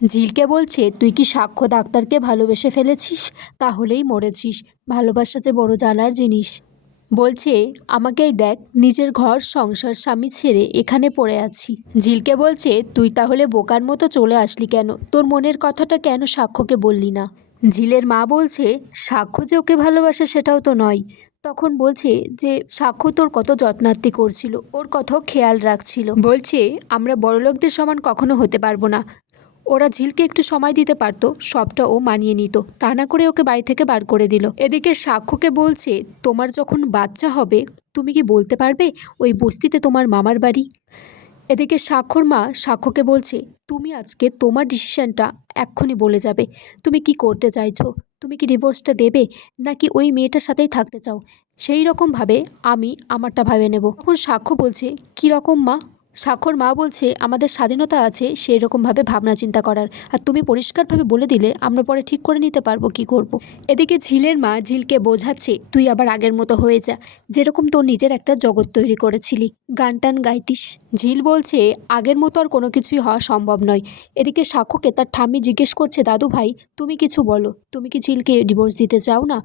ঝিলকে বলছে, তুই কি সাক্ষ্য ডাক্তারকে ভালোবেসে ফেলেছিস? তাহলেই মরেছিস। ভালোবাসা যে বড় জ্বালার জিনিস। বলছে, আমাকেই দেখ, নিজের ঘর সংসার স্বামী ছেড়ে এখানে পড়ে আছি। ঝিলকে বলছে, তুই তাহলে বোকার মতো চলে আসলি কেন? তোর মনের কথাটা কেন সাক্ষ্যকে বললি না? ঝিলের মা বলছে, সাক্ষ্য যে ওকে ভালোবাসে সেটাও তো নয়। তখন বলছে যে সাক্ষ্য তোর কত যত্নার্থী করছিল, ওর কত খেয়াল রাখছিল। বলছে, আমরা বড়লোকদের সমান কখনো হতে পারবো না। ওরা ঝিলকে একটু সময় দিতে পারতো, সবটা ও মানিয়ে নিত, তা না করে ওকে বাড়ি থেকে বার করে দিল। এদিকে সাক্ষ্যকে বলছে, তোমার যখন বাচ্চা হবে তুমি কি বলতে পারবে ওই বস্তিতে তোমার মামার বাড়ি? এদিকে সাক্ষ্যর মা সাক্ষ্যকে বলছে, তুমি আজকে তোমার ডিসিশনটা এক্ষুনি বলে যাবে। তুমি কি করতে চাইছো? তুমি কি ডিভোর্সটা দেবে, নাকি ওই মেয়েটার সাথেই থাকতে চাও? সেই রকমভাবে আমি আমারটা ভাবে নেব। তখন সাক্ষ্য বলছে, কী রকম মা? সাক্ষ্যর মা বলছে, আমাদের স্বাধীনতা আছে সেই রকমভাবে ভাবনা চিন্তা করার, আর তুমি পরিষ্কারভাবে বলে দিলে আমরা পরে ঠিক করে নিতে পারবো কি করব। এদিকে ঝিলের মা ঝিলকে বোঝাচ্ছে, তুই আবার আগের মতো হয়ে যা, যেরকম তোর নিজের একটা জগৎ তৈরি করেছিলি, গান টান গাইতিস। ঝিল বলছে, আগের মতো আর কোনো কিছুই হওয়া সম্ভব নয়। এদিকে সাক্ষ্যকে তার ঠাম্মি জিজ্ঞেস করছে, দাদু ভাই তুমি কিছু বলো, তুমি কি ঝিলকে ডিভোর্স দিতে চাও না?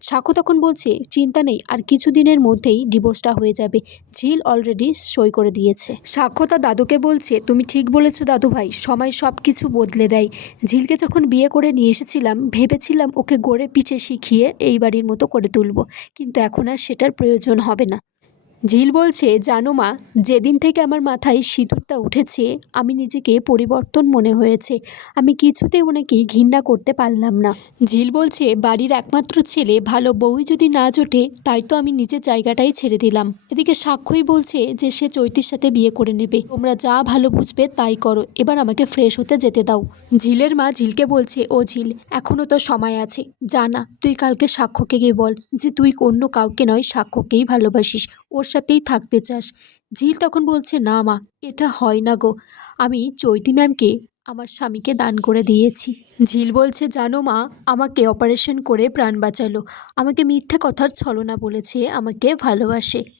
সাক্ষ্য তখন বলছে, চিন্তা নেই, আর কিছুদিনের মধ্যেই ডিভোর্সটা হয়ে যাবে। ঝিল অলরেডি সই করে দিয়েছে। সাক্ষ্য তার দাদুকে বলছে, তুমি ঠিক বলেছো দাদু ভাই, সময় সব কিছু বদলে দেয়। ঝিলকে যখন বিয়ে করে নিয়ে এসেছিলাম ভেবেছিলাম ওকে গড়ে পিছে শিখিয়ে এই বাড়ির মতো করে তুলব, কিন্তু এখন আর সেটার প্রয়োজন হবে না। ঝিল বলছে, জানো মা, যেদিন থেকে আমার মাথায় সিঁদুরটা উঠেছে আমি নিজেকে পরিবর্তন মনে হয়েছে। আমি কিছুতেই ওনাকে ঘৃণা করতে পারলাম না। ঝিল বলছে, বাড়ির একমাত্র ছেলে, ভালো বউই যদি না জোটে তাই তো আমি নিজের জায়গাটাই ছেড়ে দিলাম। এদিকে সাক্ষ্যই বলছে যে সে চৈতির সাথে বিয়ে করে নেবে। তোমরা যা ভালো বুঝবে তাই করো, এবার আমাকে ফ্রেশ হতে যেতে দাও। ঝিলের মা ঝিলকে বলছে, ও ঝিল, এখনও তো সময় আছে, জানা তুই কালকে সাক্ষ্যকে গিয়ে বল যে তুই অন্য কাউকে নয় সাক্ষ্যকেই ভালোবাসিস, ওর সাথেই থাকতে চাস। ঝিল তখন বলছে, না মা, এটা হয় না গো, আমি চৈতি ম্যামকে আমার স্বামীকে দান করে দিয়েছি। ঝিল বলছে, জানো মা, আমাকে অপারেশন করে প্রাণ বাঁচালো, আমাকে মিথ্যে কথার ছলনা বলেছে আমাকে ভালোবাসে।